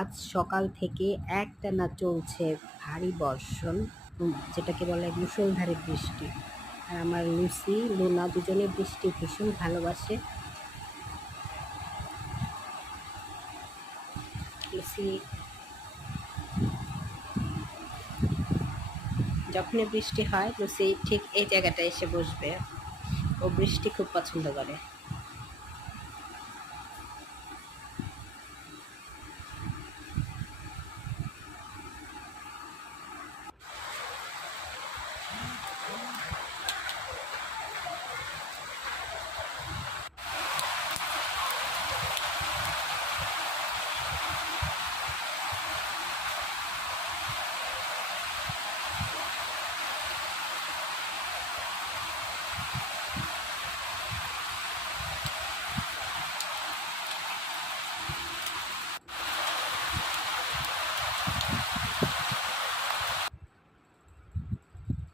আজ সকাল থেকে একটানা চলছে ভারী বর্ষণ, যেটাকে বলে মুষলধারে বৃষ্টি। আর আমার লুসি, লুনা দুজনে বৃষ্টি ভীষণ ভালোবাসে। লুসি যখনই বৃষ্টি হয়, লুসি ঠিক এই জায়গাটায় এসে বসবে। ও বৃষ্টি খুব পছন্দ করে।